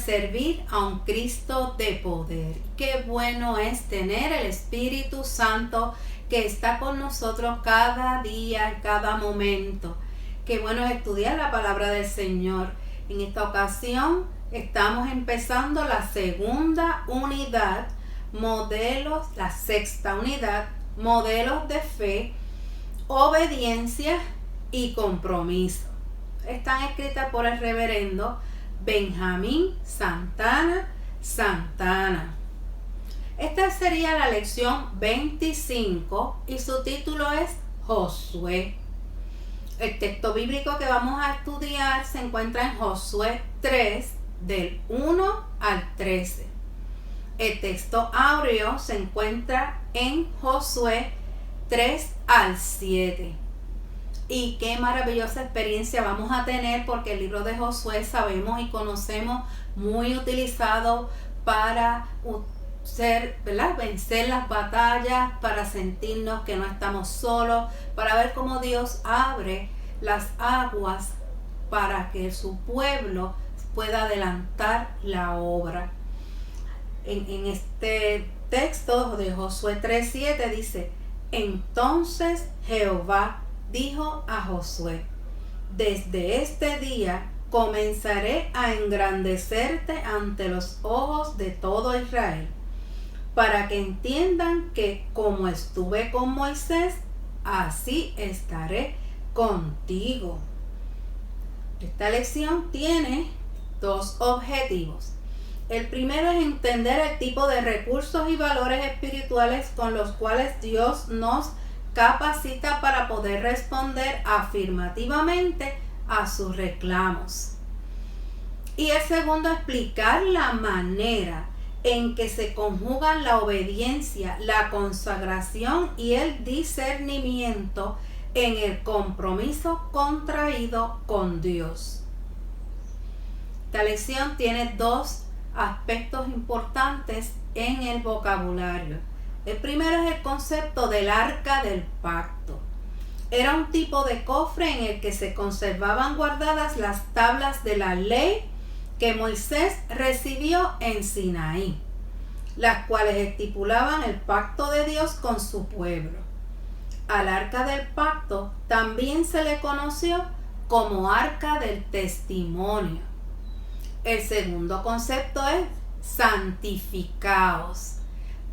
servir a un Cristo de poder. Qué bueno es tener el Espíritu Santo que está con nosotros cada día, cada momento. Qué bueno es estudiar la palabra del Señor. En esta ocasión estamos empezando la segunda unidad, la sexta unidad, modelos de fe, obediencia y compromiso. Están escritas por el reverendo Benjamín Santana. Esta sería la lección 25 y su título es Josué. El texto bíblico que vamos a estudiar se encuentra en Josué 3, del 1 al 13. El texto áureo se encuentra en Josué 3 al 7. Y qué maravillosa experiencia vamos a tener, porque el libro de Josué sabemos y conocemos muy utilizado para vencer las batallas, para sentirnos que no estamos solos, para ver cómo Dios abre las aguas para que su pueblo pueda adelantar la obra. En este texto de Josué 3:7 dice: entonces Jehová dijo a Josué: desde este día comenzaré a engrandecerte ante los ojos de todo Israel, para que entiendan que como estuve con Moisés, así estaré contigo. Esta lección tiene dos objetivos. El primero es entender el tipo de recursos y valores espirituales con los cuales Dios nos capacita para poder responder afirmativamente a sus reclamos. Y el segundo, explicar la manera en que se conjugan la obediencia, la consagración y el discernimiento en el compromiso contraído con Dios. Esta lección tiene dos aspectos importantes en el vocabulario. El primero es el concepto del arca del pacto. Era un tipo de cofre en el que se conservaban guardadas las tablas de la ley que Moisés recibió en Sinaí, las cuales estipulaban el pacto de Dios con su pueblo. Al arca del pacto también se le conoció como arca del testimonio. El segundo concepto es santificaos,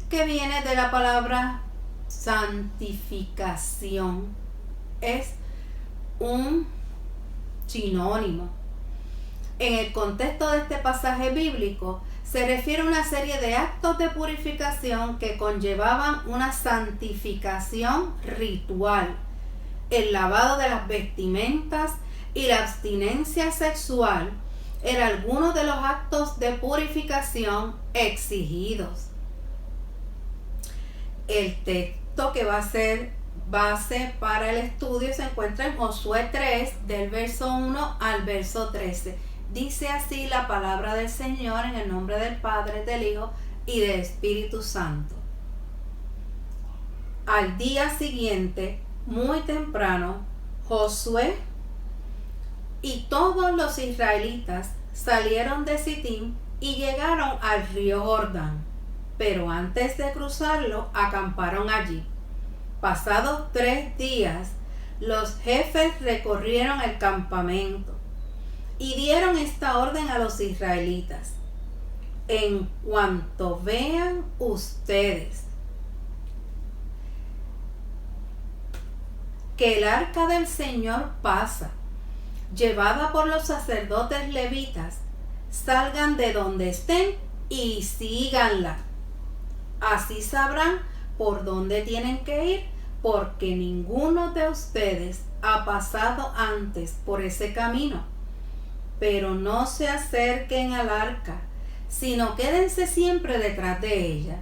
que viene de la palabra santificación. Es un sinónimo. En el contexto de este pasaje bíblico se refiere a una serie de actos de purificación que conllevaban una santificación ritual, el lavado de las vestimentas y la abstinencia sexual eran algunos de los actos de purificación exigidos. El texto que va a ser base para el estudio se encuentra en Josué 3, del verso 1 al verso 13. Dice así la palabra del Señor, en el nombre del Padre, del Hijo y del Espíritu Santo. Al día siguiente, muy temprano, Josué y todos los israelitas salieron de Sitim y llegaron al río Jordán, pero antes de cruzarlo acamparon allí. Pasados 3 días, los jefes recorrieron el campamento y dieron esta orden a los israelitas: en cuanto vean ustedes que el arca del Señor pasa, llevada por los sacerdotes levitas, salgan de donde estén y síganla. Así sabrán por dónde tienen que ir, porque ninguno de ustedes ha pasado antes por ese camino. Pero no se acerquen al arca, sino quédense siempre detrás de ella,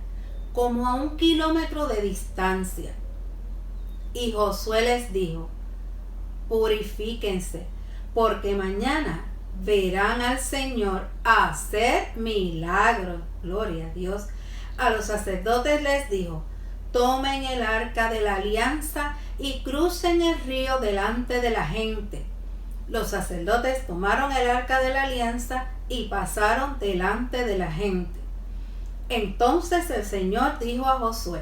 como a 1 kilómetro de distancia. Y Josué les dijo: purifíquense, porque mañana verán al Señor hacer milagros. Gloria a Dios. A los sacerdotes les dijo: tomen el arca de la alianza y crucen el río delante de la gente. Los sacerdotes tomaron el arca de la alianza y pasaron delante de la gente. Entonces el Señor dijo a Josué: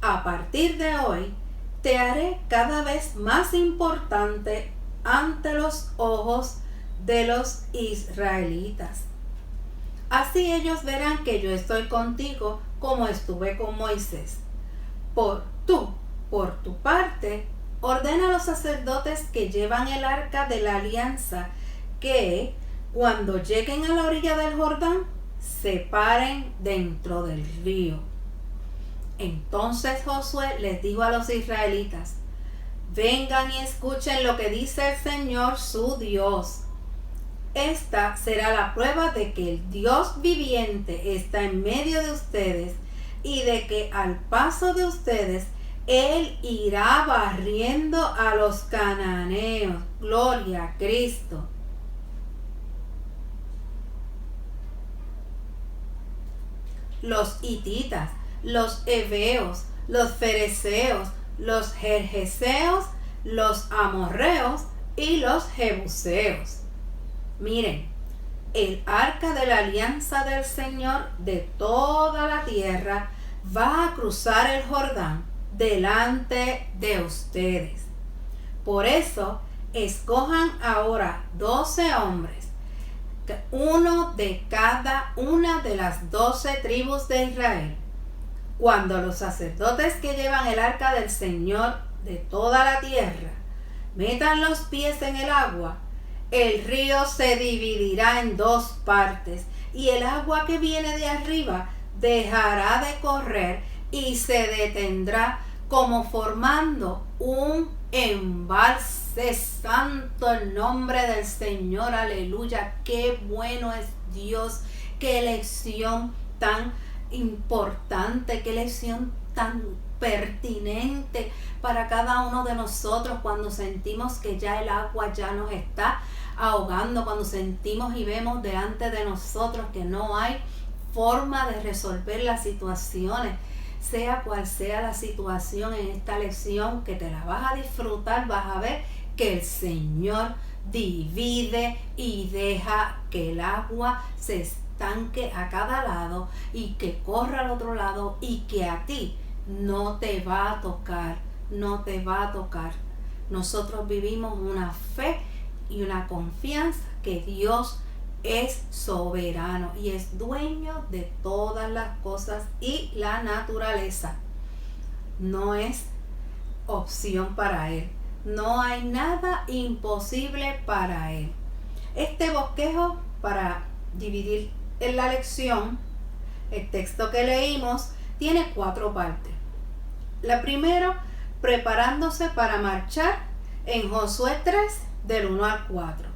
a partir de hoy te haré cada vez más importante ante los ojos de los israelitas. Así ellos verán que yo estoy contigo como estuve con Moisés. Por tu parte, ordena a los sacerdotes que llevan el arca de la alianza que, cuando lleguen a la orilla del Jordán, se paren dentro del río. Entonces Josué les dijo a los israelitas: vengan y escuchen lo que dice el Señor su Dios. Esta será la prueba de que el Dios viviente está en medio de ustedes y de que al paso de ustedes Él irá barriendo a los cananeos. Gloria a Cristo. Los hititas, los heveos, los fereceos, los gergeseos, los amorreos y los jebuseos. Miren, el arca de la alianza del Señor de toda la tierra va a cruzar el Jordán delante de ustedes. Por eso, escojan ahora 12 hombres, uno de cada una de las 12 tribus de Israel. Cuando los sacerdotes que llevan el arca del Señor de toda la tierra metan los pies en el agua, el río se dividirá en dos partes y el agua que viene de arriba dejará de correr y se detendrá, como formando un embalse. Santo el nombre del Señor, aleluya. Qué bueno es Dios, qué lección tan importante, qué lección tan pertinente para cada uno de nosotros cuando sentimos que ya el agua ya nos está ahogando, cuando sentimos y vemos delante de nosotros que no hay forma de resolver las situaciones. Sea cual sea la situación en esta lección, que te la vas a disfrutar, vas a ver que el Señor divide y deja que el agua se estanque a cada lado y que corra al otro lado y que a ti no te va a tocar, no te va a tocar. Nosotros vivimos una fe y una confianza que Dios es soberano y es dueño de todas las cosas, y la naturaleza no es opción para Él. No hay nada imposible para Él. Este bosquejo, para dividir en la lección, el texto que leímos, tiene 4 partes. La primera, preparándose para marchar, en Josué 3, del 1 al 4.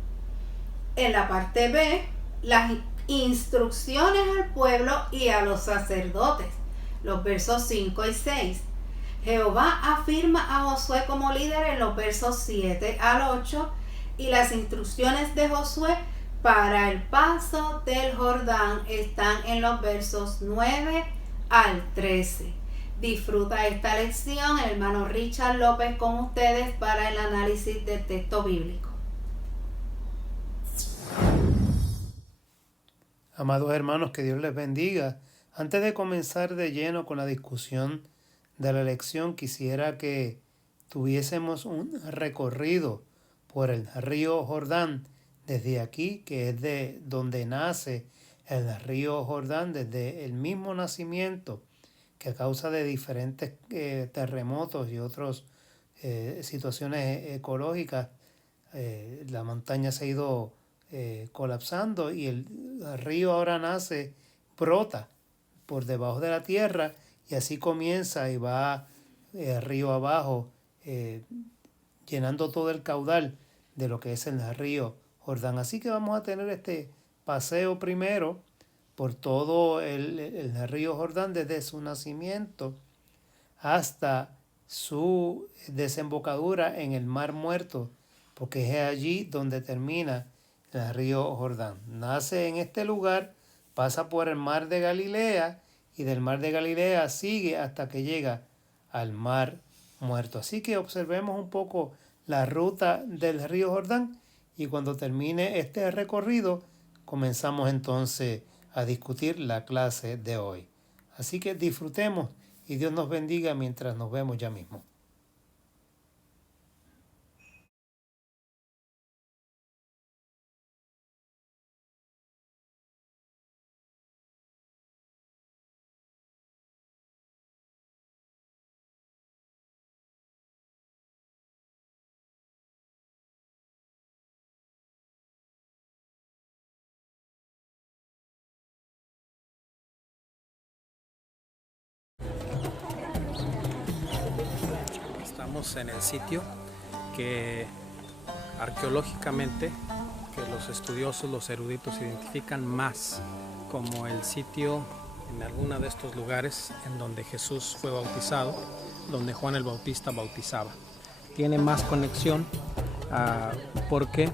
En la parte B, las instrucciones al pueblo y a los sacerdotes, los versos 5 y 6. Jehová afirma a Josué como líder en los versos 7 al 8, y las instrucciones de Josué para el paso del Jordán están en los versos 9 al 13. Disfruta esta lección, el hermano Richard López con ustedes para el análisis del texto bíblico. Amados hermanos, que Dios les bendiga. Antes de comenzar de lleno con la discusión de la lección, quisiera que tuviésemos un recorrido por el río Jordán, desde aquí, que es de donde nace el río Jordán, desde el mismo nacimiento, que a causa de diferentes terremotos y otras situaciones ecológicas, la montaña se ha ido colapsando y el río ahora nace, brota por debajo de la tierra, y así comienza y va río abajo, llenando todo el caudal de lo que es el río Jordán. Así que vamos a tener este paseo primero por todo el río Jordán, desde su nacimiento hasta su desembocadura en el Mar Muerto, porque es allí donde termina el río Jordán. Nace en este lugar, pasa por el Mar de Galilea, y del Mar de Galilea sigue hasta que llega al Mar Muerto. Así que observemos un poco la ruta del río Jordán, y cuando termine este recorrido, comenzamos entonces a discutir la clase de hoy. Así que disfrutemos y Dios nos bendiga mientras nos vemos ya mismo. Estamos en el sitio que arqueológicamente que los estudiosos, los eruditos identifican más como el sitio en alguno de estos lugares en donde Jesús fue bautizado, donde Juan el Bautista bautizaba. Tiene más conexión porque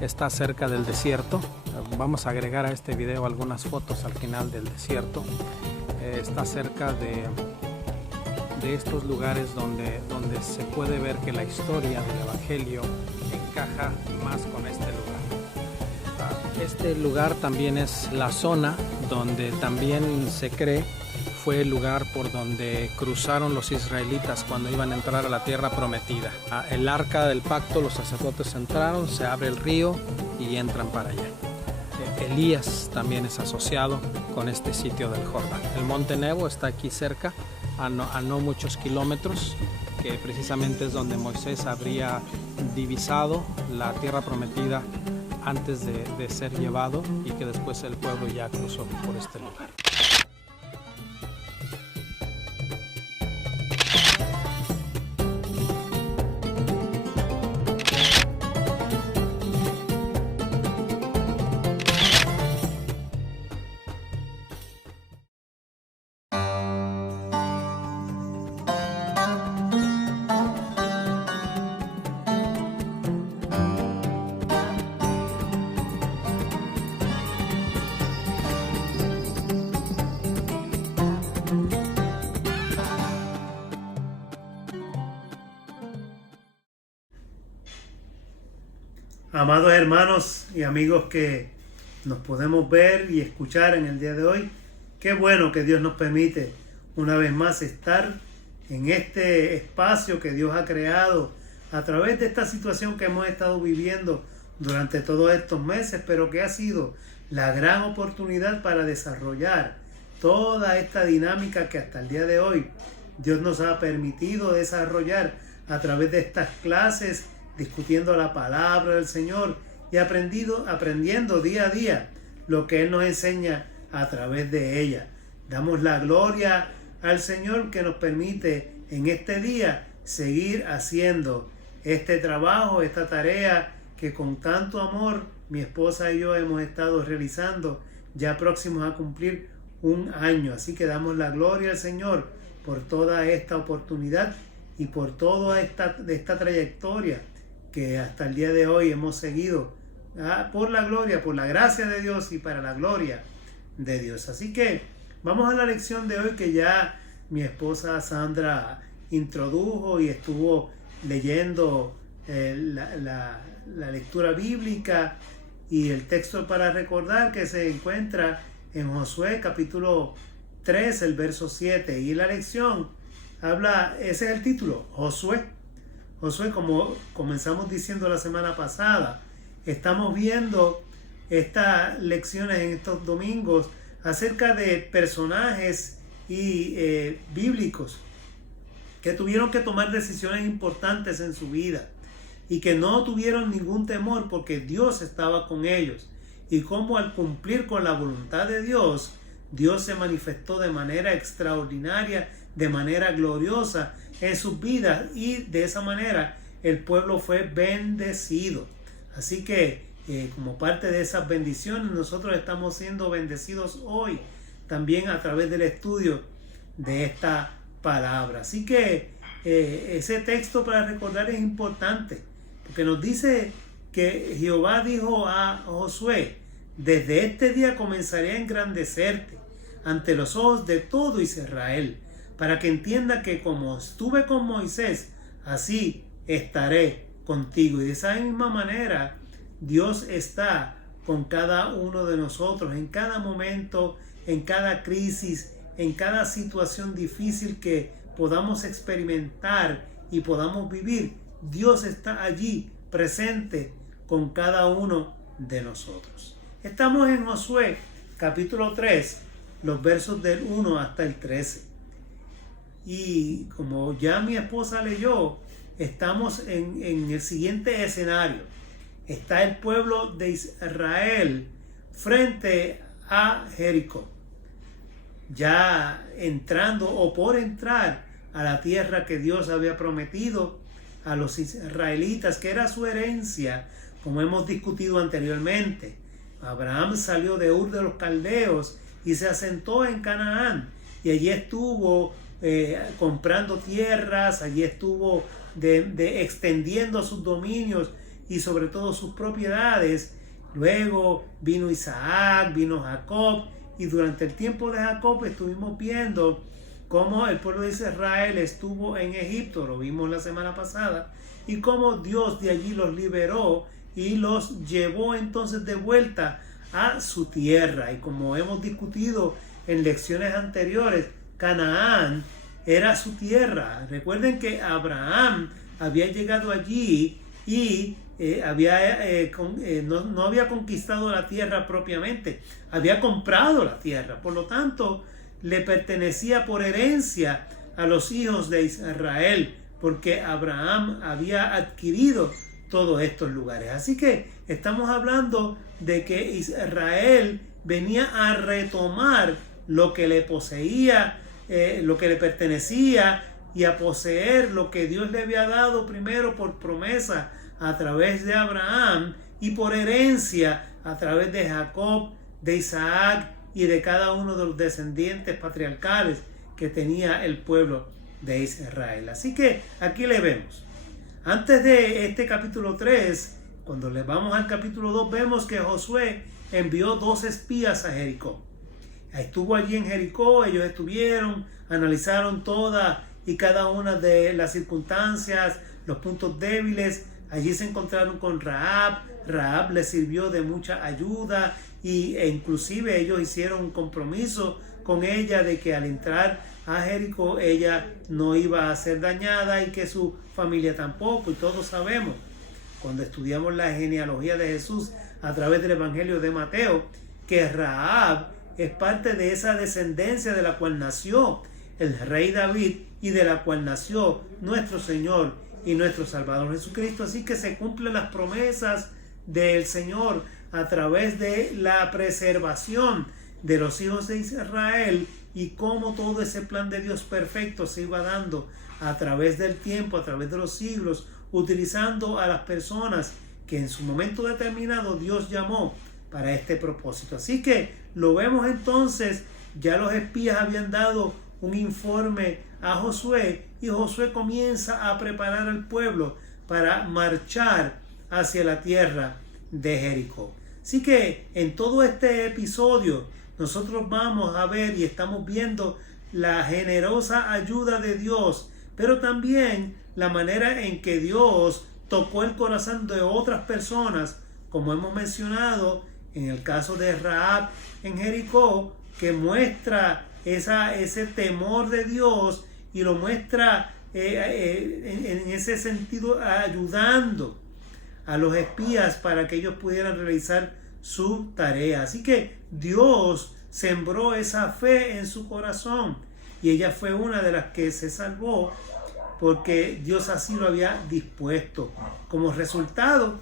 está cerca del desierto. Vamos a agregar a este video algunas fotos al final del desierto. Está cerca de estos lugares donde se puede ver que la historia del Evangelio encaja más con este lugar. Este lugar también es la zona donde también se cree fue el lugar por donde cruzaron los israelitas cuando iban a entrar a la tierra prometida. El arca del pacto, los sacerdotes entraron, se abre el río y entran para allá. Elías también es asociado con este sitio del Jordán. El Monte Nebo está aquí cerca, a no muchos kilómetros, que precisamente es donde Moisés habría divisado la tierra prometida antes de ser llevado y que después el pueblo ya cruzó por este lugar. Amados hermanos y amigos que nos podemos ver y escuchar en el día de hoy, qué bueno que Dios nos permite una vez más estar en este espacio que Dios ha creado a través de esta situación que hemos estado viviendo durante todos estos meses, pero que ha sido la gran oportunidad para desarrollar toda esta dinámica que hasta el día de hoy Dios nos ha permitido desarrollar a través de estas clases, discutiendo la palabra del Señor y aprendiendo día a día lo que Él nos enseña a través de ella. Damos la gloria al Señor que nos permite en este día seguir haciendo este trabajo, esta tarea que con tanto amor mi esposa y yo hemos estado realizando, ya próximos a cumplir un año. Así que damos la gloria al Señor por toda esta oportunidad y por toda esta trayectoria que hasta el día de hoy hemos seguido por la gloria, por la gracia de Dios y para la gloria de Dios. Así que vamos a la lección de hoy que ya mi esposa Sandra introdujo y estuvo leyendo la lectura bíblica y el texto para recordar que se encuentra en Josué capítulo 3, el verso 7, y la lección habla, ese es el título, Josué, como comenzamos diciendo la semana pasada. Estamos viendo estas lecciones en estos domingos acerca de personajes y bíblicos que tuvieron que tomar decisiones importantes en su vida y que no tuvieron ningún temor porque Dios estaba con ellos, y cómo al cumplir con la voluntad de Dios, Dios se manifestó de manera extraordinaria, de manera gloriosa en sus vidas, y de esa manera el pueblo fue bendecido. Así que como parte de esas bendiciones, nosotros estamos siendo bendecidos hoy también a través del estudio de esta palabra. Así que ese texto para recordar es importante, porque nos dice que Jehová dijo a Josué: desde este día comenzaré a engrandecerte ante los ojos de todo Israel, para que entienda que como estuve con Moisés, así estaré contigo. Y de esa misma manera Dios está con cada uno de nosotros en cada momento, en cada crisis, en cada situación difícil que podamos experimentar y podamos vivir. Dios está allí presente con cada uno de nosotros. Estamos en Josué capítulo 3, los versos del 1 hasta el 13. Y como ya mi esposa leyó, estamos en el siguiente escenario. Está el pueblo de Israel frente a Jericó, ya entrando o por entrar a la tierra que Dios había prometido a los israelitas, que era su herencia, como hemos discutido anteriormente. Abraham salió de Ur de los Caldeos y se asentó en Canaán, y allí estuvo comprando tierras, allí estuvo extendiendo sus dominios y sobre todo sus propiedades. Luego vino Isaac, vino Jacob, y durante el tiempo de Jacob estuvimos viendo cómo el pueblo de Israel estuvo en Egipto, lo vimos la semana pasada, y cómo Dios de allí los liberó y los llevó entonces de vuelta a su tierra. Y como hemos discutido en lecciones anteriores, Canaán era su tierra. Recuerden que Abraham había llegado allí y no había conquistado la tierra propiamente, había comprado la tierra, por lo tanto le pertenecía por herencia a los hijos de Israel, porque Abraham había adquirido todos estos lugares. Así que estamos hablando de que Israel venía a retomar lo que le poseía, lo que le pertenecía, y a poseer lo que Dios le había dado primero por promesa a través de Abraham y por herencia a través de Jacob, de Isaac y de cada uno de los descendientes patriarcales que tenía el pueblo de Israel. Así que aquí le vemos. Antes de este capítulo 3, cuando le vamos al capítulo 2, vemos que Josué envió 2 espías a Jericó. Estuvo allí en Jericó, ellos estuvieron, analizaron todas y cada una de las circunstancias, los puntos débiles. Allí se encontraron con Rahab. Rahab les sirvió de mucha ayuda e inclusive ellos hicieron un compromiso con ella de que al entrar a Jericó ella no iba a ser dañada y que su familia tampoco. Y todos sabemos, cuando estudiamos la genealogía de Jesús a través del Evangelio de Mateo, que Rahab es parte de esa descendencia de la cual nació el rey David y de la cual nació nuestro Señor y nuestro Salvador Jesucristo. Así que se cumplen las promesas del Señor a través de la preservación de los hijos de Israel y cómo todo ese plan de Dios perfecto se iba dando a través del tiempo, a través de los siglos, utilizando a las personas que en su momento determinado Dios llamó para este propósito. Así que lo vemos entonces, ya los espías habían dado un informe a Josué y Josué comienza a preparar al pueblo para marchar hacia la tierra de Jericó. Así que en todo este episodio nosotros vamos a ver y estamos viendo la generosa ayuda de Dios, pero también la manera en que Dios tocó el corazón de otras personas, como hemos mencionado en el caso de Rahab en Jericó, que muestra ese temor de Dios y lo muestra en ese sentido ayudando a los espías para que ellos pudieran realizar su tarea. Así que Dios sembró esa fe en su corazón y ella fue una de las que se salvó porque Dios así lo había dispuesto. Como resultado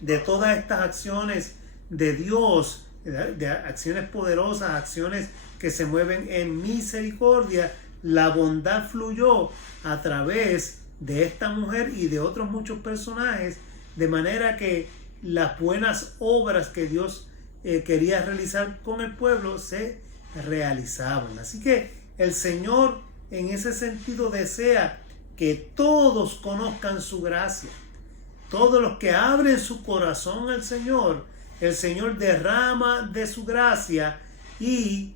de todas estas acciones de Dios, de acciones poderosas, acciones que se mueven en misericordia, la bondad fluyó a través de esta mujer y de otros muchos personajes, de manera que las buenas obras que Dios quería realizar con el pueblo se realizaban. Así que el Señor en ese sentido desea que todos conozcan su gracia. Todos los que abren su corazón al Señor, el Señor derrama de su gracia, y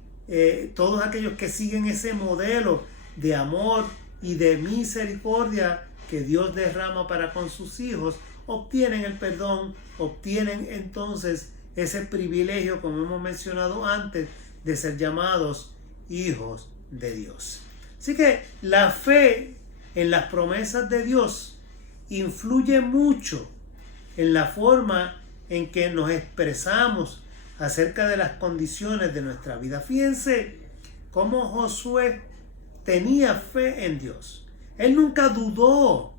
todos aquellos que siguen ese modelo de amor y de misericordia que Dios derrama para con sus hijos, obtienen el perdón, obtienen entonces ese privilegio, como hemos mencionado antes, de ser llamados hijos de Dios. Así que la fe en las promesas de Dios influye mucho en la forma en que nos expresamos acerca de las condiciones de nuestra vida. Fíjense cómo Josué tenía fe en Dios. Él nunca dudó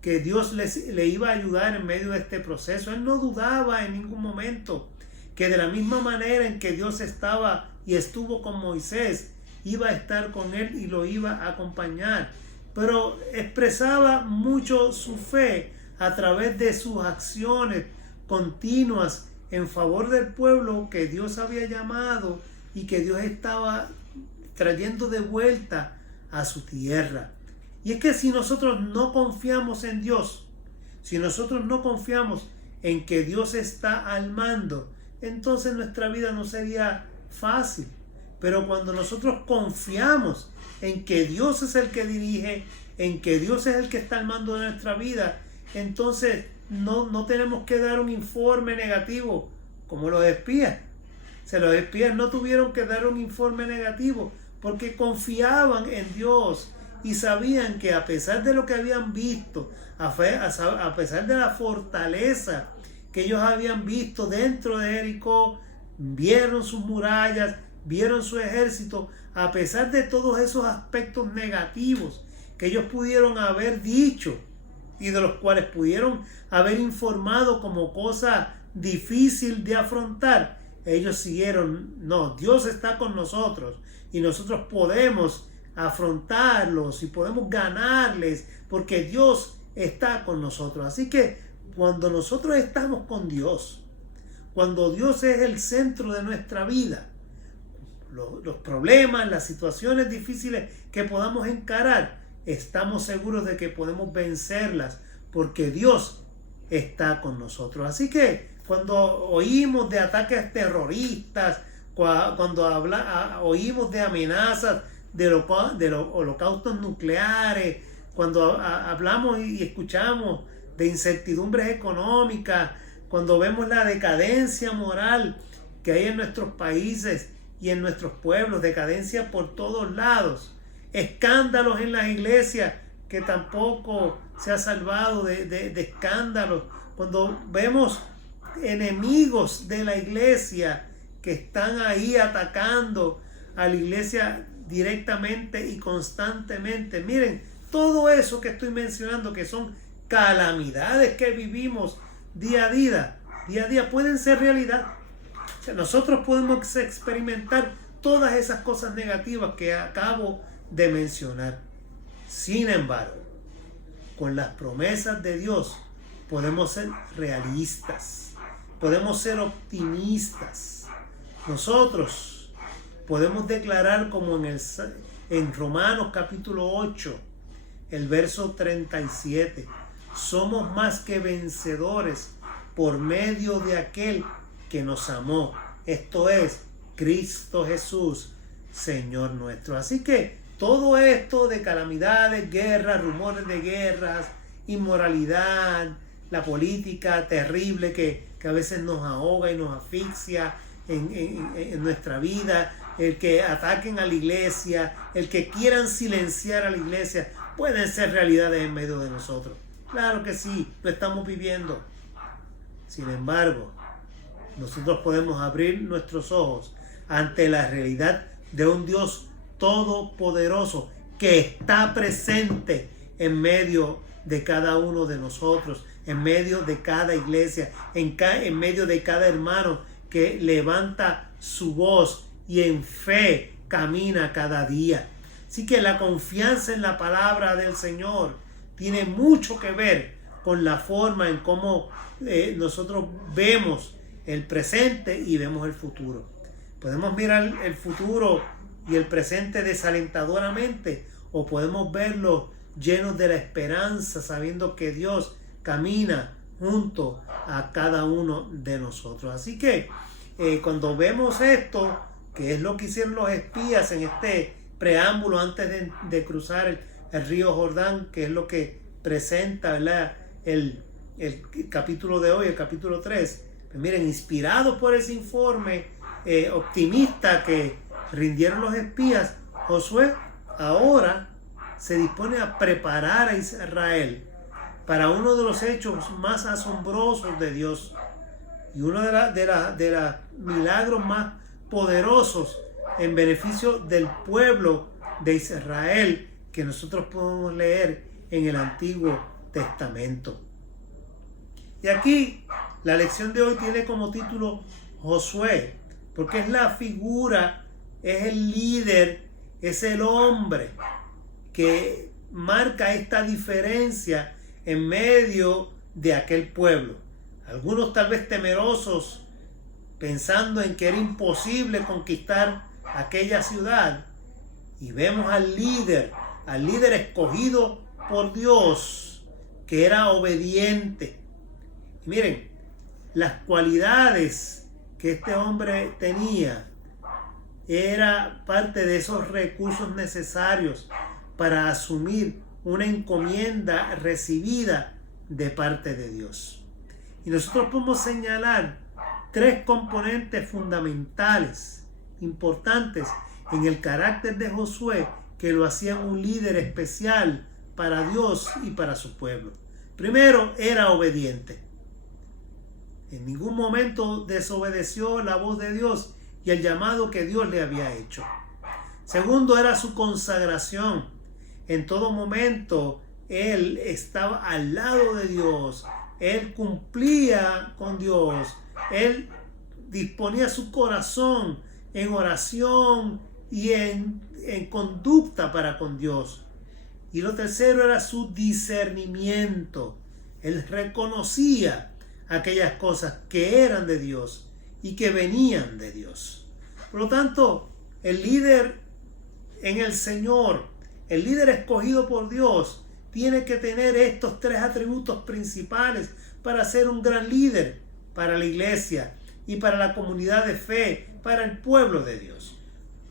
que Dios le iba a ayudar en medio de este proceso. Él no dudaba en ningún momento que de la misma manera en que Dios estaba y estuvo con Moisés, iba a estar con él y lo iba a acompañar. Pero expresaba mucho su fe a través de sus acciones continuas en favor del pueblo que Dios había llamado y que Dios estaba trayendo de vuelta a su tierra. Y es que si nosotros no confiamos en Dios, si nosotros no confiamos en que Dios está al mando, entonces nuestra vida no sería fácil. Pero cuando nosotros confiamos en que Dios es el que dirige, en que Dios es el que está al mando de nuestra vida, entonces no tenemos que dar un informe negativo como los espías. O sea, los espías no tuvieron que dar un informe negativo porque confiaban en Dios y sabían que a pesar de lo que habían visto, a pesar de la fortaleza que ellos habían visto dentro de Jericó, vieron sus murallas, vieron su ejército, a pesar de todos esos aspectos negativos que ellos pudieron haber dicho y de los cuales pudieron haber informado como cosa difícil de afrontar, ellos siguieron, no, Dios está con nosotros y nosotros podemos afrontarlos y podemos ganarles porque Dios está con nosotros. Así que cuando nosotros estamos con Dios, cuando Dios es el centro de nuestra vida, los problemas, las situaciones difíciles que podamos encarar, estamos seguros de que podemos vencerlas porque Dios está con nosotros. Así que cuando oímos de ataques terroristas, cuando oímos de amenazas de los holocaustos nucleares, cuando hablamos y escuchamos de incertidumbres económicas, cuando vemos la decadencia moral que hay en nuestros países y en nuestros pueblos, decadencia por todos lados, escándalos en las iglesias que tampoco se ha salvado de escándalos, cuando vemos enemigos de la iglesia que están ahí atacando a la iglesia directamente y constantemente. Miren, todo eso que estoy mencionando, que son calamidades que vivimos día a día, pueden ser realidad. O sea, nosotros podemos experimentar todas esas cosas negativas que acabo de mencionar. Sin embargo, con las promesas de Dios podemos ser realistas, podemos ser optimistas. Nosotros podemos declarar como en Romanos capítulo 8, el verso 37, somos más que vencedores por medio de aquel que nos amó. Esto es Cristo Jesús, Señor nuestro. Así que todo esto de calamidades, guerras, rumores de guerras, inmoralidad, la política terrible que a veces nos ahoga y nos asfixia en nuestra vida, el que ataquen a la iglesia, el que quieran silenciar a la iglesia, pueden ser realidades en medio de nosotros. Claro que sí, lo estamos viviendo. Sin embargo, nosotros podemos abrir nuestros ojos ante la realidad de un Dios todopoderoso que está presente en medio de cada uno de nosotros, en medio de cada iglesia, en medio de cada hermano que levanta su voz y en fe camina cada día. Así que la confianza en la palabra del Señor tiene mucho que ver con la forma en cómo nosotros vemos el presente y vemos el futuro. Podemos mirar el futuro y el presente desalentadoramente, o podemos verlo llenos de la esperanza, sabiendo que Dios camina junto a cada uno de nosotros. Así que cuando vemos esto, que es lo que hicieron los espías en este preámbulo antes de cruzar el río Jordán, que es lo que presenta, ¿verdad?, el capítulo de hoy, el capítulo 3. Pues miren, inspirados por ese informe optimista que rindieron los espías, Josué ahora se dispone a preparar a Israel para uno de los hechos más asombrosos de Dios y uno de los milagros más poderosos en beneficio del pueblo de Israel que nosotros podemos leer en el Antiguo Testamento. Y aquí la lección de hoy tiene como título Josué, porque es la figura, es el líder, es el hombre que marca esta diferencia en medio de aquel pueblo. Algunos tal vez temerosos, pensando en que era imposible conquistar aquella ciudad. Y vemos al líder escogido por Dios, que era obediente. Y miren, las cualidades que este hombre tenía era parte de esos recursos necesarios para asumir una encomienda recibida de parte de Dios. Y nosotros podemos señalar 3 componentes fundamentales, importantes en el carácter de Josué, que lo hacían un líder especial para Dios y para su pueblo. Primero, era obediente. En ningún momento desobedeció la voz de Dios y el llamado que Dios le había hecho. Segundo, era su consagración. En todo momento, él estaba al lado de Dios. Él cumplía con Dios. Él disponía su corazón en oración y en conducta para con Dios. Y lo tercero era su discernimiento. Él reconocía aquellas cosas que eran de Dios y que venían de Dios. Por lo tanto, el líder en el Señor, el líder escogido por Dios, tiene que tener estos 3 atributos principales para ser un gran líder para la iglesia y para la comunidad de fe, para el pueblo de Dios.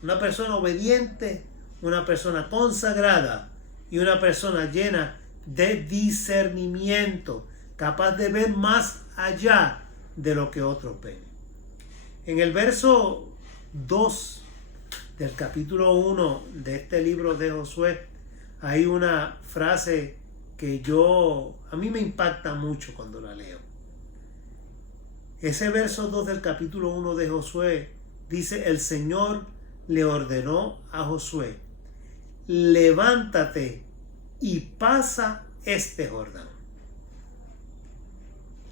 Una persona obediente, una persona consagrada y una persona llena de discernimiento, capaz de ver más allá de lo que otros ven. En el verso 2 del capítulo 1 de este libro de Josué hay una frase que a mí me impacta mucho cuando la leo. Ese verso 2 del capítulo 1 de Josué dice: el Señor le ordenó a Josué: levántate y pasa este Jordán.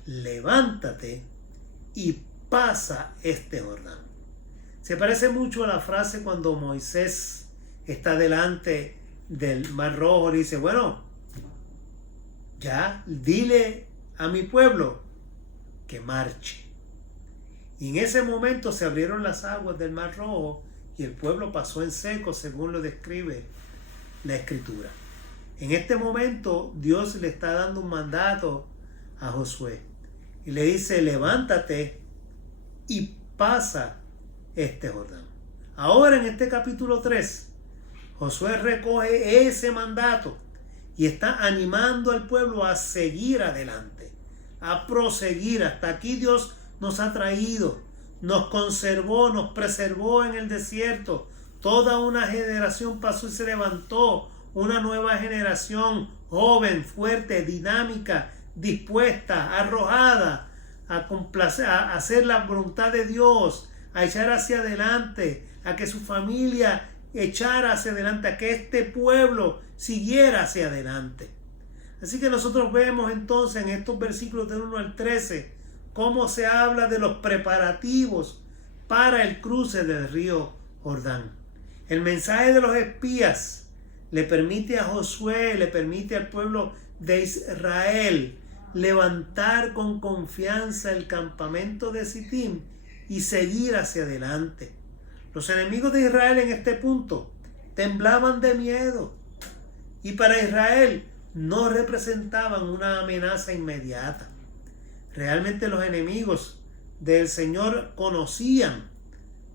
Levántate y pasa este Jordán. Se parece mucho a la frase cuando Moisés está delante del Mar Rojo y dice: bueno, ya dile a mi pueblo que marche. Y en ese momento se abrieron las aguas del Mar Rojo y el pueblo pasó en seco, según lo describe la Escritura. En este momento Dios le está dando un mandato a Josué y le dice: levántate y pasa este Jordán. Ahora, en este capítulo 3, Josué recoge ese mandato y está animando al pueblo a seguir adelante, a proseguir. Hasta aquí Dios nos ha traído, nos conservó, nos preservó en el desierto. Toda una generación pasó y se levantó, una nueva generación joven, fuerte, dinámica, dispuesta, arrojada a complacer, a hacer la voluntad de Dios, a echar hacia adelante, a que su familia echara hacia adelante, a que este pueblo siguiera hacia adelante. Así que nosotros vemos entonces en estos versículos del 1 al 13 cómo se habla de los preparativos para el cruce del río Jordán. El mensaje de los espías le permite a Josué, le permite al pueblo de Israel levantar con confianza el campamento de Sitim y seguir hacia adelante. Los enemigos de Israel en este punto temblaban de miedo y para Israel no representaban una amenaza inmediata. Realmente los enemigos del Señor conocían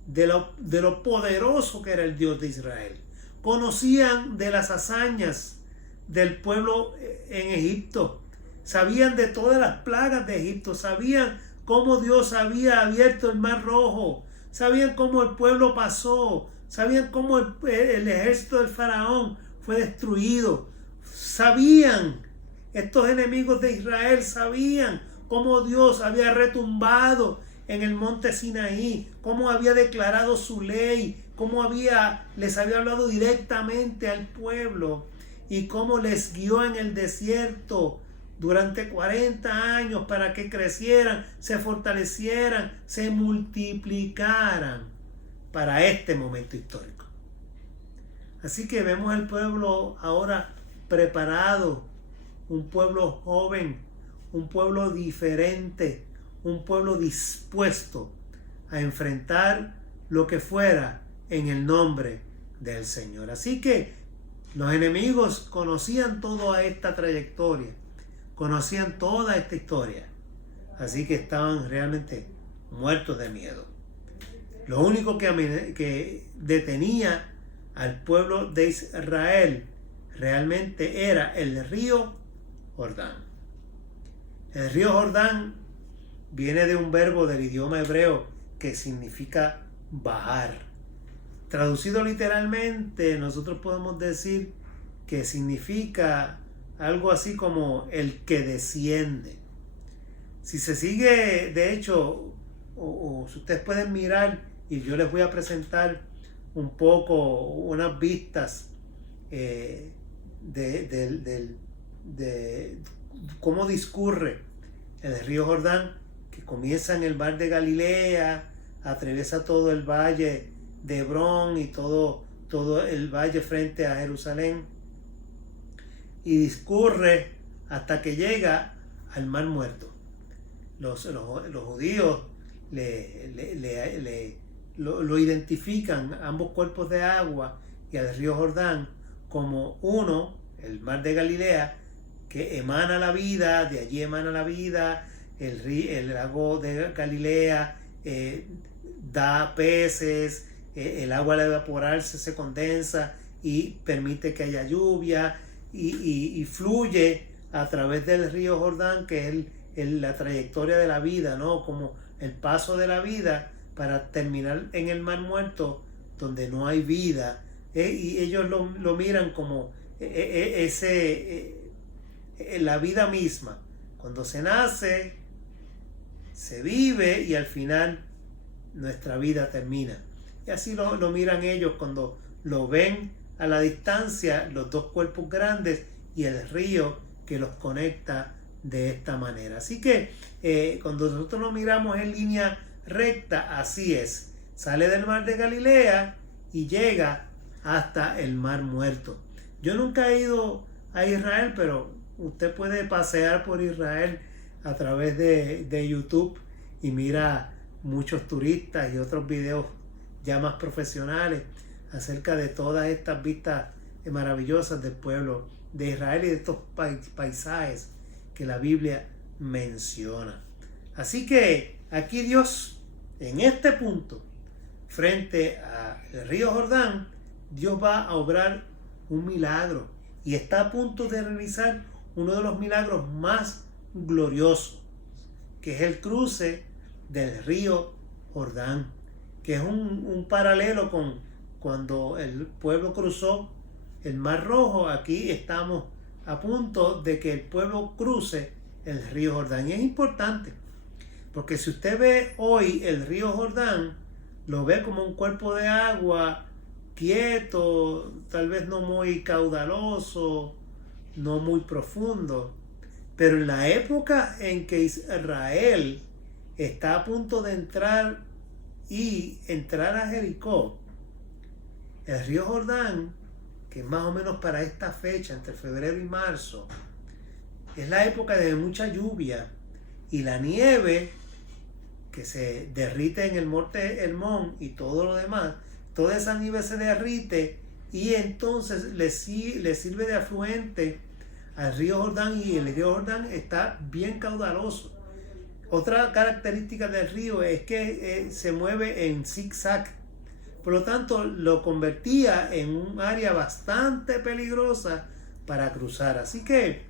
de lo poderoso que era el Dios de Israel. Conocían de las hazañas del pueblo en Egipto. Sabían de todas las plagas de Egipto. Sabían cómo Dios había abierto el Mar Rojo. Sabían cómo el pueblo pasó. Sabían cómo el ejército del faraón fue destruido. Sabían, estos enemigos de Israel sabían cómo Dios había retumbado en el monte Sinaí, cómo había declarado su ley, cómo les había hablado directamente al pueblo y cómo les guió en el desierto durante 40 años para que crecieran, se fortalecieran, se multiplicaran para este momento histórico. Así que vemos al pueblo ahora preparado, un pueblo joven, un pueblo diferente, un pueblo dispuesto a enfrentar lo que fuera en el nombre del Señor. Así que los enemigos conocían toda esta trayectoria, conocían toda esta historia, así que estaban realmente muertos de miedo. Lo único que detenía al pueblo de Israel realmente era el río Jordán. El río Jordán viene de un verbo del idioma hebreo que significa bajar. Traducido literalmente, nosotros podemos decir que significa algo así como el que desciende. Si se sigue, de hecho, o si ustedes pueden mirar, y yo les voy a presentar un poco unas vistas de cómo discurre el río Jordán, que comienza en el mar de Galilea, atraviesa todo el valle de Hebrón y todo el valle frente a Jerusalén y discurre hasta que llega al Mar Muerto. Los judíos lo identifican, ambos cuerpos de agua y al río Jordán, como uno, el mar de Galilea, que emana la vida, de allí emana la vida. El lago de Galilea da peces, el agua al evaporarse se condensa y permite que haya lluvia y fluye a través del río Jordán, que es la trayectoria de la vida, ¿no? Como el paso de la vida para terminar en el Mar Muerto, donde no hay vida. Y ellos lo miran como la vida misma. Cuando se nace, se vive y al final nuestra vida termina. Y así lo miran ellos cuando lo ven a la distancia, los dos cuerpos grandes y el río que los conecta de esta manera. Así que cuando nosotros lo miramos en línea recta, así es. Sale del mar de Galilea y llega hasta el Mar Muerto. Yo nunca he ido a Israel, pero usted puede pasear por Israel a través de YouTube y mira muchos turistas y otros videos ya más profesionales acerca de todas estas vistas maravillosas del pueblo de Israel y de estos paisajes que la Biblia menciona. Así que aquí Dios, en este punto, frente al río Jordán, Dios va a obrar un milagro y está a punto de realizar uno de los milagros más gloriosos, que es el cruce del río Jordán, que es un paralelo con cuando el pueblo cruzó el Mar Rojo. Aquí estamos a punto de que el pueblo cruce el río Jordán. Y es importante, porque si usted ve hoy el río Jordán, lo ve como un cuerpo de agua quieto, tal vez no muy caudaloso, no muy profundo. Pero en la época en que Israel está a punto de entrar a Jericó, el río Jordán, que es más o menos para esta fecha, entre febrero y marzo, es la época de mucha lluvia, y la nieve que se derrite en el monte Hermón y todo lo demás, toda esa nieve se derrite y entonces le sirve de afluente al río Jordán, y el río Jordán está bien caudaloso. Otra característica del río es que se mueve en zigzag, por lo tanto lo convertía en un área bastante peligrosa para cruzar. Así que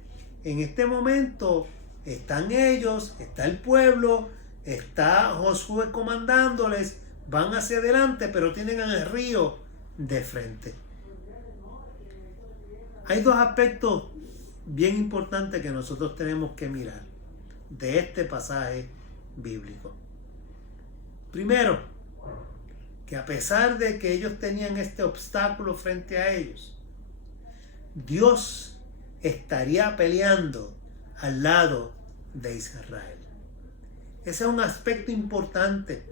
en este momento están ellos, está el pueblo, está Josué comandándoles, van hacia adelante, pero tienen el río de frente. Hay dos aspectos bien importantes que nosotros tenemos que mirar de este pasaje bíblico. Primero, que a pesar de que ellos tenían este obstáculo frente a ellos, Dios estaría peleando al lado de Israel. Ese es un aspecto importante.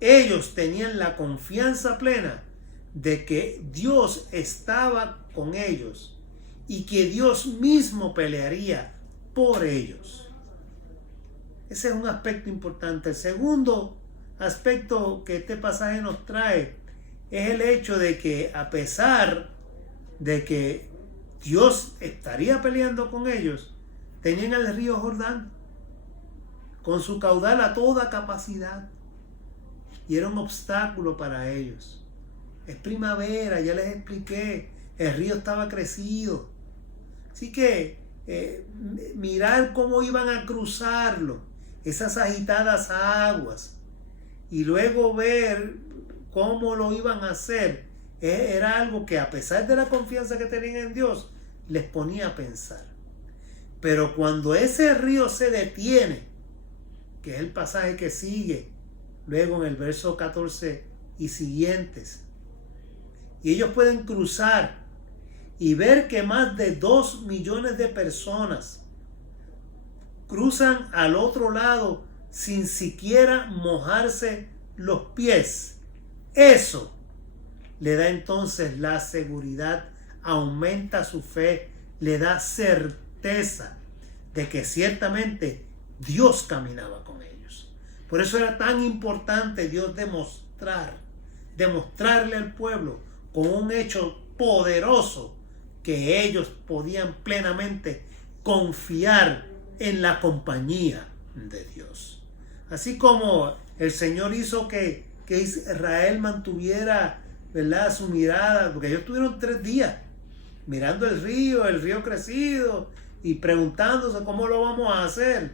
Ellos tenían la confianza plena de que Dios estaba con ellos y que Dios mismo pelearía por ellos. Ese es un aspecto importante. El segundo aspecto que este pasaje nos trae es el hecho de que a pesar de que Dios estaría peleando con ellos, tenían el río Jordán con su caudal a toda capacidad y era un obstáculo para ellos. Es primavera, ya les expliqué, el río estaba crecido. Así que mirar cómo iban a cruzarlo, esas agitadas aguas, y luego ver cómo lo iban a hacer, era algo que a pesar de la confianza que tenían en Dios, les ponía a pensar. Pero cuando ese río se detiene, que es el pasaje que sigue, luego en el verso 14 y siguientes, y ellos pueden cruzar y ver que más de 2 millones de personas cruzan al otro lado sin siquiera mojarse los pies. Eso le da entonces la seguridad, aumenta su fe, le da certeza de que ciertamente Dios caminaba con ellos. Por eso era tan importante Dios demostrarle al pueblo con un hecho poderoso que ellos podían plenamente confiar en la compañía de Dios. Así como el Señor hizo que Israel mantuviera, ¿verdad?, su mirada, porque ellos estuvieron 3 días mirando el río crecido y preguntándose cómo lo vamos a hacer,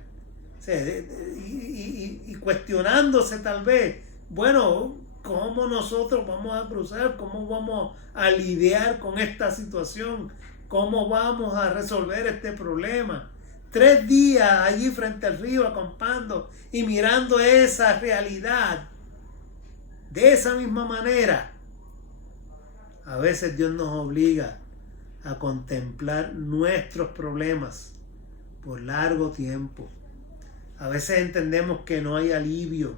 y cuestionándose tal vez, bueno, ¿cómo nosotros vamos a cruzar? ¿Cómo vamos a lidiar con esta situación? ¿Cómo vamos a resolver este problema? 3 días allí frente al río acampando y mirando esa realidad. De esa misma manera, a veces Dios nos obliga a contemplar nuestros problemas por largo tiempo. A veces entendemos que no hay alivio,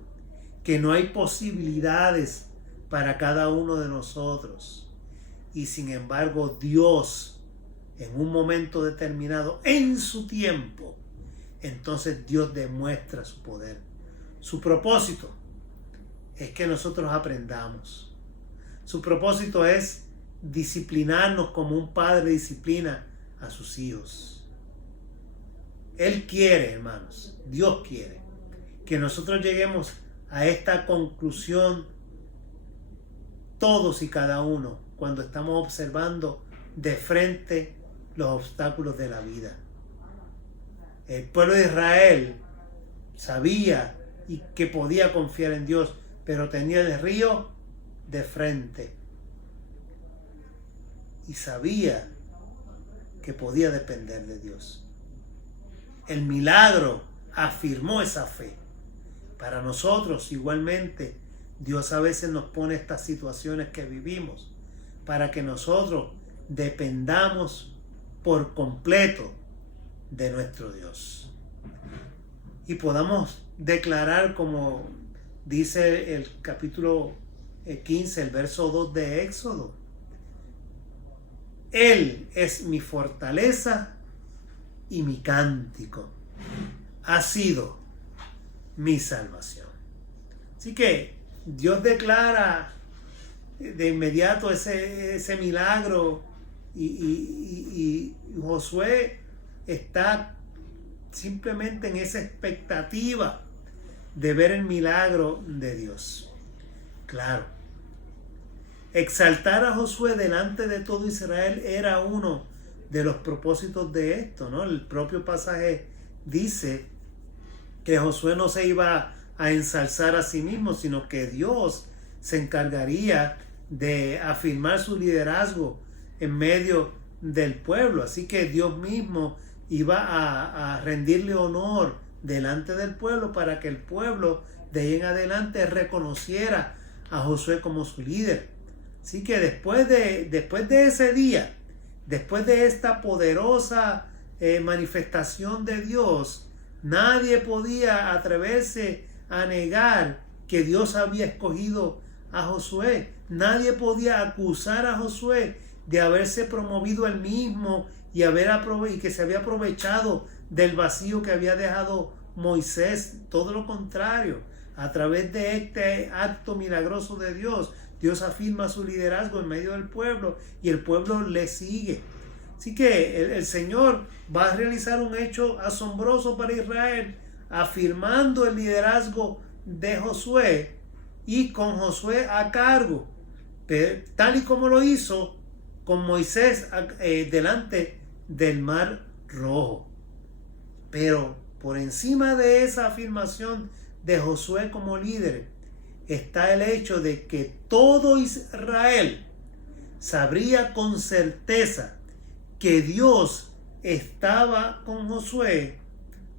que no hay posibilidades para cada uno de nosotros. Y sin embargo, Dios, en un momento determinado, en su tiempo, entonces Dios demuestra su poder. Su propósito es que nosotros aprendamos. Su propósito es disciplinarnos como un padre disciplina a sus hijos. Él quiere, hermanos, Dios quiere que nosotros lleguemos a esta conclusión todos y cada uno cuando estamos observando de frente los obstáculos de la vida. El pueblo de Israel sabía y que podía confiar en Dios, pero tenía el río de frente y sabía que podía depender de Dios. El milagro afirmó esa fe. Para nosotros igualmente, Dios a veces nos pone estas situaciones que vivimos para que nosotros dependamos por completo de nuestro Dios y podamos declarar, como dice el capítulo 15, el verso 2 de Éxodo: Él es mi fortaleza y mi cántico, ha sido mi salvación. Así que Dios declara de inmediato ese milagro y Josué está simplemente en esa expectativa de ver el milagro de Dios. Claro, exaltar a Josué delante de todo Israel era uno de los propósitos de esto, ¿no? El propio pasaje dice que Josué no se iba a ensalzar a sí mismo, sino que Dios se encargaría de afirmar su liderazgo en medio del pueblo. Así que Dios mismo iba a rendirle honor delante del pueblo para que el pueblo de ahí en adelante reconociera a Josué como su líder. Así que después de ese día, después de esta poderosa manifestación de Dios, nadie podía atreverse a negar que Dios había escogido a Josué. Nadie podía acusar a Josué de haberse promovido él mismo y que se había aprovechado del vacío que había dejado Moisés. Todo lo contrario, a través de este acto milagroso de Dios, Dios afirma su liderazgo en medio del pueblo y el pueblo le sigue. Así que el Señor va a realizar un hecho asombroso para Israel, afirmando el liderazgo de Josué y con Josué a cargo, tal y como lo hizo con Moisés delante del Mar Rojo. Pero por encima de esa afirmación de Josué como líder está el hecho de que todo Israel sabría con certeza que Dios estaba con Josué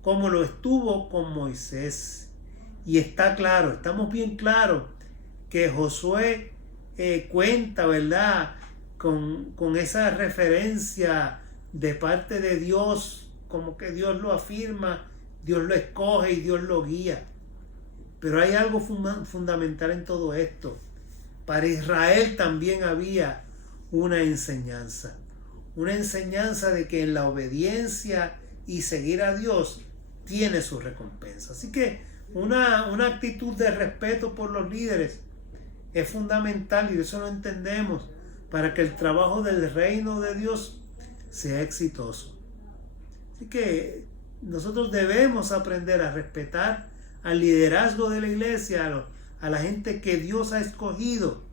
como lo estuvo con Moisés. Y está claro, estamos bien claros que Josué cuenta, ¿verdad?, con esa referencia de parte de Dios, como que Dios lo afirma, Dios lo escoge y Dios lo guía. Pero hay algo fundamental en todo esto. Para Israel también había una enseñanza de que en la obediencia y seguir a Dios tiene su recompensa. Así que una actitud de respeto por los líderes es fundamental, y eso lo entendemos, para que el trabajo del reino de Dios sea exitoso. Así que nosotros debemos aprender a respetar al liderazgo de la iglesia, a la gente que Dios ha escogido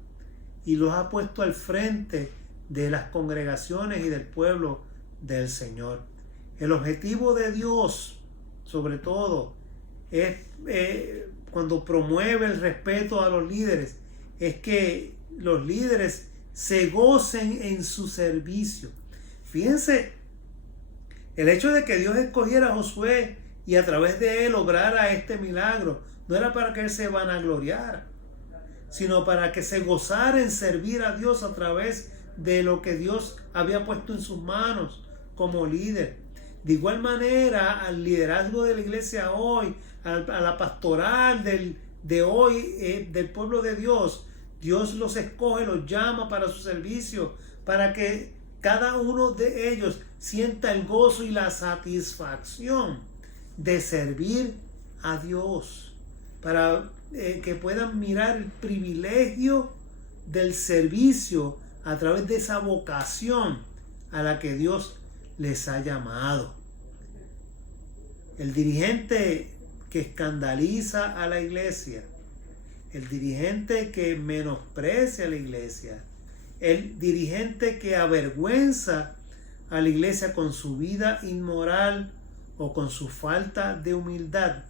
y los ha puesto al frente de las congregaciones y del pueblo del Señor. El objetivo de Dios, sobre todo, es cuando promueve el respeto a los líderes, es que los líderes se gocen en su servicio. Fíjense, el hecho de que Dios escogiera a Josué y a través de él lograra este milagro, no era para que él se vanagloriara, sino para que se gozara en servir a Dios a través de lo que Dios había puesto en sus manos como líder. De igual manera, al liderazgo de la iglesia hoy, a la pastoral de hoy, del pueblo de Dios, Dios los escoge, los llama para su servicio, para que cada uno de ellos sienta el gozo y la satisfacción de servir a Dios, para que puedan mirar el privilegio del servicio a través de esa vocación a la que Dios les ha llamado. El dirigente que escandaliza a la iglesia, el dirigente que menosprecia a la iglesia, el dirigente que avergüenza a la iglesia con su vida inmoral o con su falta de humildad,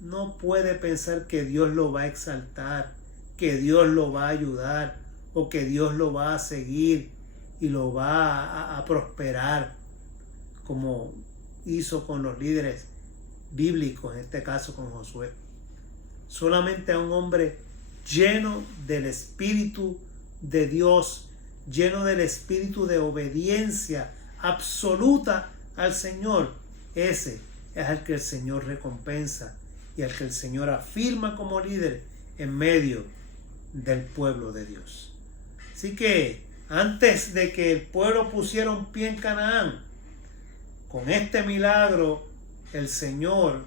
no puede pensar que Dios lo va a exaltar, que Dios lo va a ayudar o que Dios lo va a seguir y lo va a prosperar, como hizo con los líderes bíblicos, en este caso con Josué. Solamente a un hombre lleno del Espíritu de Dios, lleno del espíritu de obediencia absoluta al Señor, ese es al que el Señor recompensa y al que el Señor afirma como líder en medio del pueblo de Dios. Así que antes de que el pueblo pusiera un pie en Canaán, con este milagro el Señor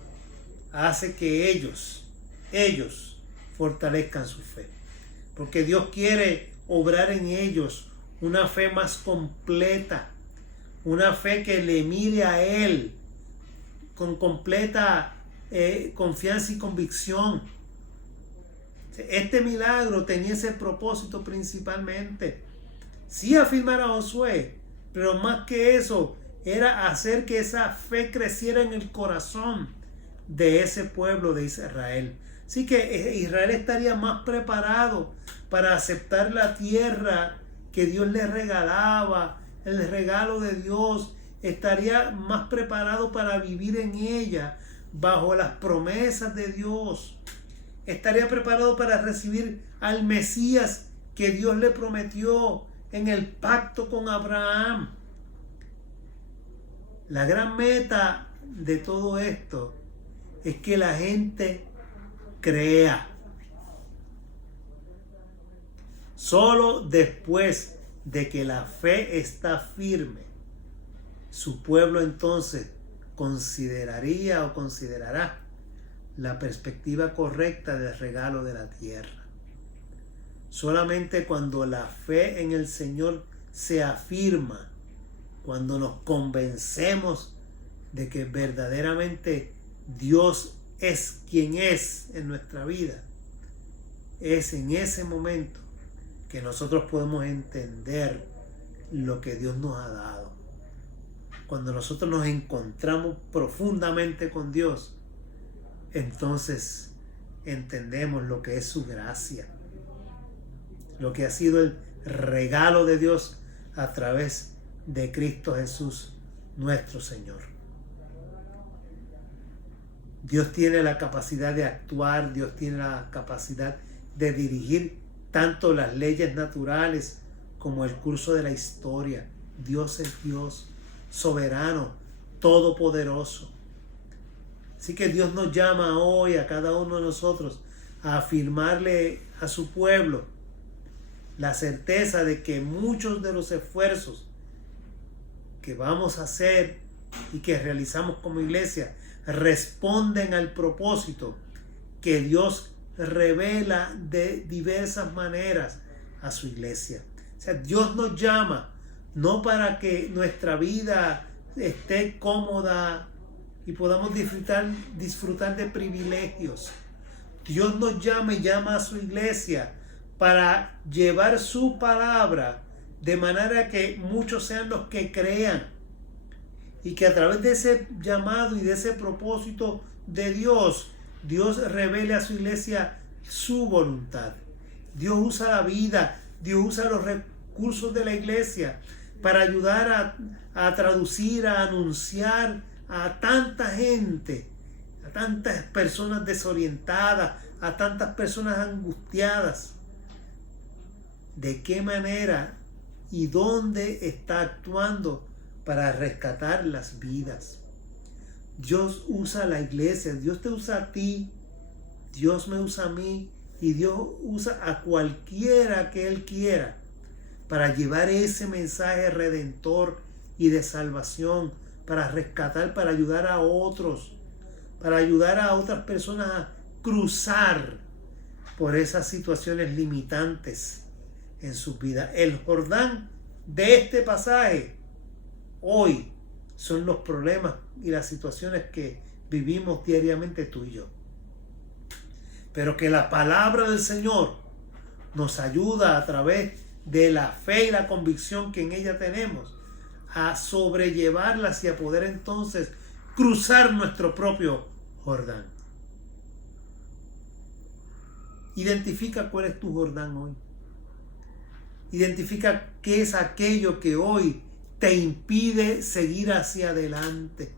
hace que ellos fortalezcan su fe, porque Dios quiere obrar en ellos una fe más completa, una fe que le mire a Él con completa confianza y convicción. Este milagro tenía ese propósito principalmente, sí afirmar a Josué, pero más que eso, era hacer que esa fe creciera en el corazón de ese pueblo de Israel. Así que Israel estaría más preparado para aceptar la tierra que Dios le regalaba, el regalo de Dios. Estaría más preparado para vivir en ella, bajo las promesas de Dios. Estaría preparado para recibir al Mesías que Dios le prometió en el pacto con Abraham. La gran meta de todo esto es que la gente crea. Solo después de que la fe está firme, su pueblo entonces consideraría o considerará la perspectiva correcta del regalo de la tierra. Solamente cuando la fe en el Señor se afirma, cuando nos convencemos de que verdaderamente Dios es quien es en nuestra vida, es en ese momento que nosotros podemos entender lo que Dios nos ha dado. Cuando nosotros nos encontramos profundamente con Dios, entonces entendemos lo que es su gracia, lo que ha sido el regalo de Dios a través de Cristo Jesús, nuestro Señor. Dios tiene la capacidad de actuar, Dios tiene la capacidad de dirigir tanto las leyes naturales como el curso de la historia. Dios es Dios, soberano, todopoderoso. Así que Dios nos llama hoy a cada uno de nosotros a afirmarle a su pueblo la certeza de que muchos de los esfuerzos que vamos a hacer y que realizamos como iglesia responden al propósito que Dios revela de diversas maneras a su iglesia. O sea, Dios nos llama no para que nuestra vida esté cómoda y podamos disfrutar de privilegios. Dios nos llama y llama a su iglesia para llevar su palabra de manera que muchos sean los que crean y que a través de ese llamado y de ese propósito de Dios, Dios revele a su iglesia su voluntad. Dios usa la vida, Dios usa los recursos de la iglesia para ayudar a traducir, a anunciar a tanta gente, a tantas personas desorientadas, a tantas personas angustiadas. ¿De qué manera y dónde está actuando para rescatar las vidas? Dios usa a la iglesia, Dios te usa a ti, Dios me usa a mí y Dios usa a cualquiera que Él quiera para llevar ese mensaje redentor y de salvación, para rescatar, para ayudar a otros, para ayudar a otras personas a cruzar por esas situaciones limitantes en sus vidas. El Jordán de este pasaje hoy son los problemas y las situaciones que vivimos diariamente tú y yo. Pero que la palabra del Señor nos ayuda a través de la fe y la convicción que en ella tenemos a sobrellevarlas y a poder entonces cruzar nuestro propio Jordán. Identifica cuál es tu Jordán hoy. Identifica qué es aquello que hoy te impide seguir hacia adelante.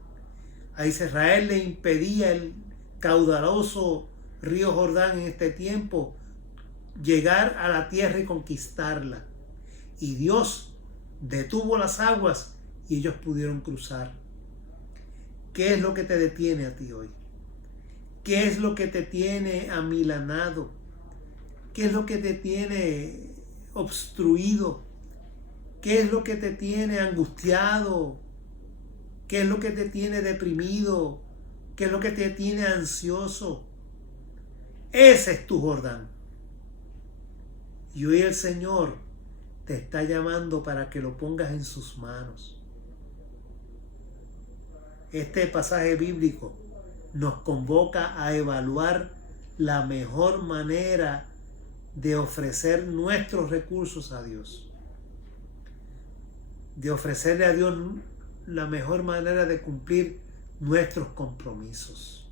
A Israel le impedía el caudaloso río Jordán en este tiempo llegar a la tierra y conquistarla. Y Dios detuvo las aguas y ellos pudieron cruzar. ¿Qué es lo que te detiene a ti hoy? ¿Qué es lo que te tiene amilanado? ¿Qué es lo que te tiene obstruido? ¿Qué es lo que te tiene angustiado? ¿Qué es lo que te tiene deprimido? ¿Qué es lo que te tiene ansioso? Ese es tu Jordán. Y hoy el Señor te está llamando para que lo pongas en sus manos. Este pasaje bíblico nos convoca a evaluar la mejor manera de ofrecer nuestros recursos a Dios. de ofrecerle a Dios la mejor manera de cumplir nuestros compromisos.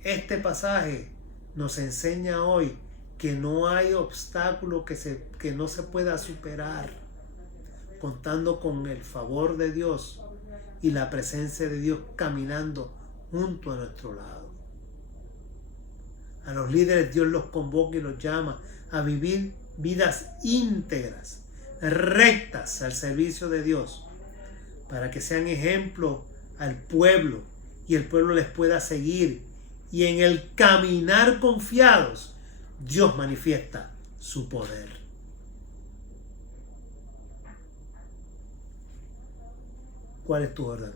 Este pasaje nos enseña hoy que no hay obstáculo que no se pueda superar, contando con el favor de Dios y la presencia de Dios caminando junto a nuestro lado. A los líderes Dios los convoca y los llama a vivir vidas íntegras, rectas al servicio de Dios, para que sean ejemplo al pueblo y el pueblo les pueda seguir, y en el caminar confiados Dios manifiesta su poder. ¿Cuál es tu orden?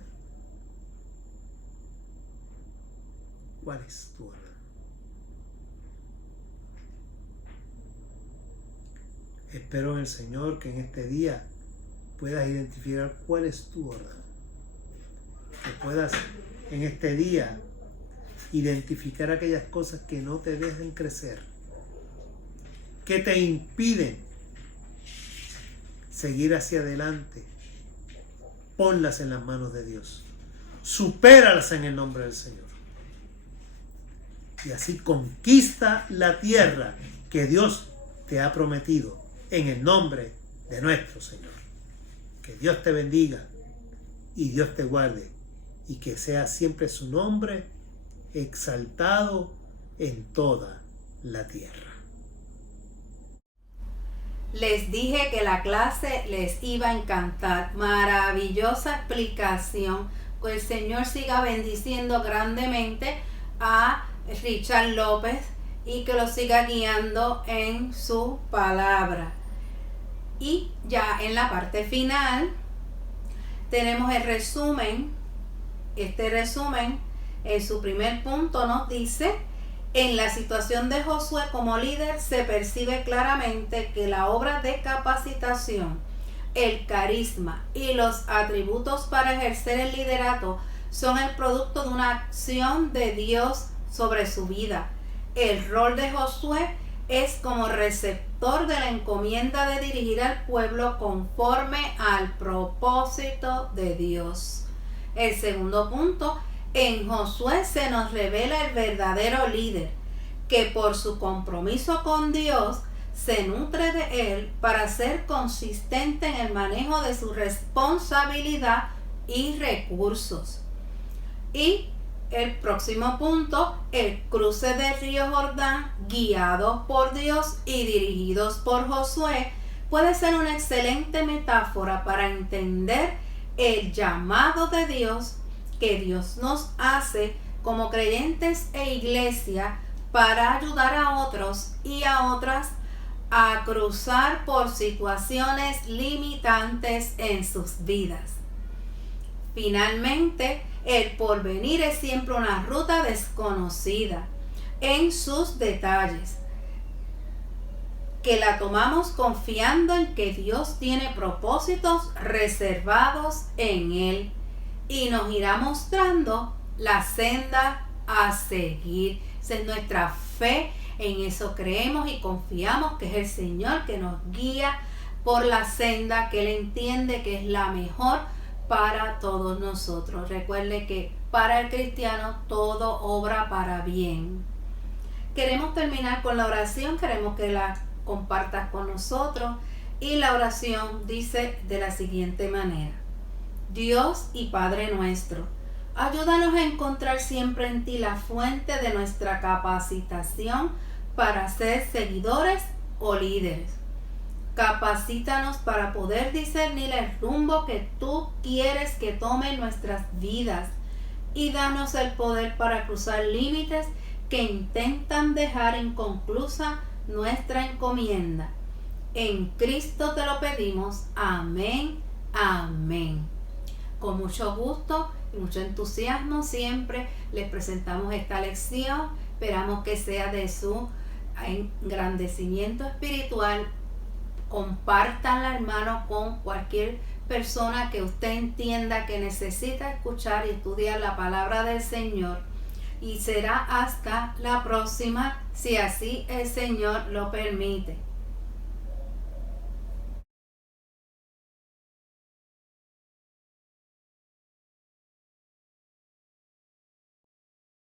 ¿Cuál es tu orden? Espero en el Señor que en este día puedas identificar cuál es tu orden. Que puedas en este día identificar aquellas cosas que no te dejan crecer, que te impiden seguir hacia adelante. Ponlas en las manos de Dios. Supéralas en el nombre del Señor. Y así conquista la tierra que Dios te ha prometido en el nombre de nuestro Señor. Que Dios te bendiga y Dios te guarde, y que sea siempre su nombre exaltado en toda la tierra. Les dije que la clase les iba a encantar. Maravillosa explicación. Que el Señor siga bendiciendo grandemente a Richard López y que lo siga guiando en su palabra. Y ya en la parte final tenemos el resumen. Este resumen, en su primer punto, nos dice: en la situación de Josué como líder se percibe claramente que la obra de capacitación, el carisma y los atributos para ejercer el liderato son el producto de una acción de Dios sobre su vida. El rol de Josué es como receptor de la encomienda de dirigir al pueblo conforme al propósito de Dios. El segundo punto: en Josué se nos revela el verdadero líder, que por su compromiso con Dios se nutre de él para ser consistente en el manejo de su responsabilidad y recursos. Y el próximo punto: el cruce del río Jordán, guiados por Dios y dirigidos por Josué, puede ser una excelente metáfora para entender el llamado de Dios que Dios nos hace como creyentes e iglesia para ayudar a otros y a otras a cruzar por situaciones limitantes en sus vidas. Finalmente, el porvenir es siempre una ruta desconocida en sus detalles, que la tomamos confiando en que Dios tiene propósitos reservados en Él y nos irá mostrando la senda a seguir. Esa es nuestra fe, en eso creemos y confiamos que es el Señor que nos guía por la senda que Él entiende que es la mejor para todos nosotros. Recuerde que para el cristiano todo obra para bien. Queremos terminar con la oración, queremos que la compartas con nosotros, y la oración dice de la siguiente manera: Dios y Padre nuestro, ayúdanos a encontrar siempre en ti la fuente de nuestra capacitación para ser seguidores o líderes. Capacítanos para poder discernir el rumbo que tú quieres que tomen nuestras vidas, y danos el poder para cruzar límites que intentan dejar inconclusa nuestra encomienda. En Cristo te lo pedimos. Amén, amén. Con mucho gusto y mucho entusiasmo siempre les presentamos esta lección. Esperamos que sea de su engrandecimiento espiritual. Compártanla, hermano, con cualquier persona que usted entienda que necesita escuchar y estudiar la palabra del Señor. Y será hasta la próxima, si así el Señor lo permite.